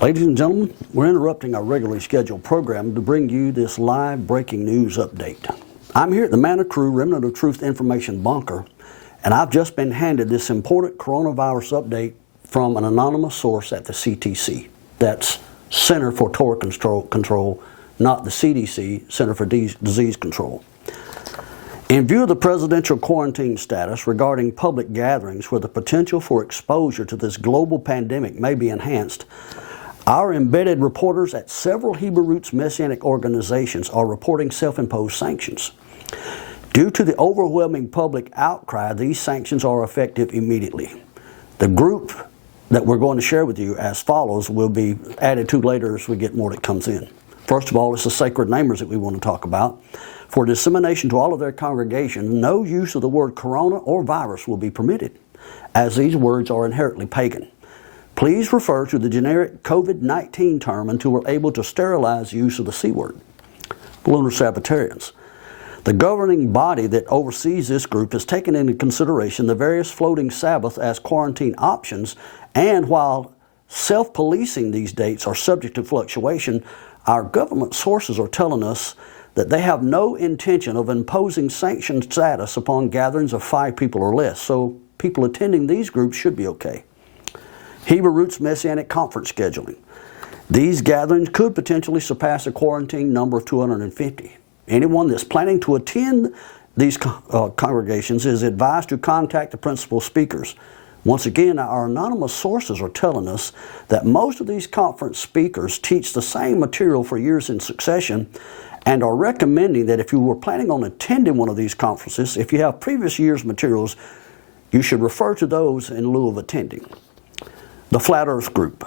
Ladies and gentlemen, we're interrupting our regularly scheduled program to bring you this live breaking news update. I'm here at the Manna Crew Remnant of Truth Information Bunker, and I've just been handed this important coronavirus update from an anonymous source at the CTC. That's Center for Torah Control, not the CDC, Center for Disease Control. In view of the presidential quarantine status regarding public gatherings where the potential for exposure to this global pandemic may be enhanced, our embedded reporters at several Hebrew Roots Messianic organizations are reporting self-imposed sanctions. Due to the overwhelming public outcry, these sanctions are effective immediately. The group that we're going to share with you as follows will be added to later as we get more that comes in. First of all, it's the sacred namers that we want to talk about. For dissemination to all of their congregation, no use of the word corona or virus will be permitted, as these words are inherently pagan. Please refer to the generic COVID-19 term until we're able to sterilize use of the C word. Lunar Sabbatarians. The governing body that oversees this group has taken into consideration the various floating Sabbaths as quarantine options, and while self-policing these dates are subject to fluctuation, our government sources are telling us that they have no intention of imposing sanctioned status upon gatherings of 5 people or less, so people attending these groups should be okay. Hebrew Roots Messianic Conference scheduling. These gatherings could potentially surpass a quarantine number of 250. Anyone that's planning to attend these congregations is advised to contact the principal speakers. Once again, our anonymous sources are telling us that most of these conference speakers teach the same material for years in succession and are recommending that if you were planning on attending one of these conferences, if you have previous year's materials, you should refer to those in lieu of attending. The Flat Earth Group.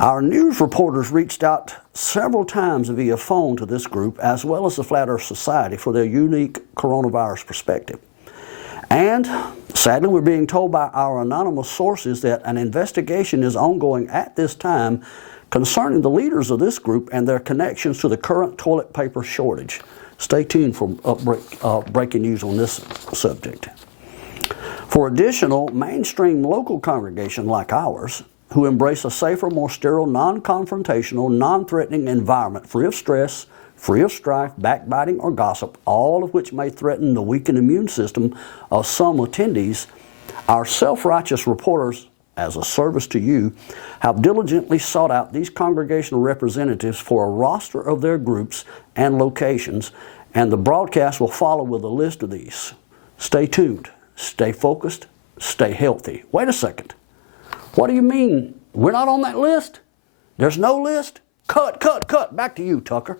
Our news reporters reached out several times via phone to this group, as well as the Flat Earth Society, for their unique coronavirus perspective. And sadly, we're being told by our anonymous sources that an investigation is ongoing at this time concerning the leaders of this group and their connections to the current toilet paper shortage. Stay tuned for breaking news on this subject. For additional mainstream local congregation like ours, who embrace a safer, more sterile, non-confrontational, non-threatening environment free of stress, free of strife, backbiting, or gossip, all of which may threaten the weakened immune system of some attendees, our self-righteous reporters, as a service to you, have diligently sought out these congregational representatives for a roster of their groups and locations, and the broadcast will follow with a list of these. Stay tuned, stay focused, stay healthy. Wait a second. What do you mean? We're not on that list? There's no list? Cut. Back to you, Tucker.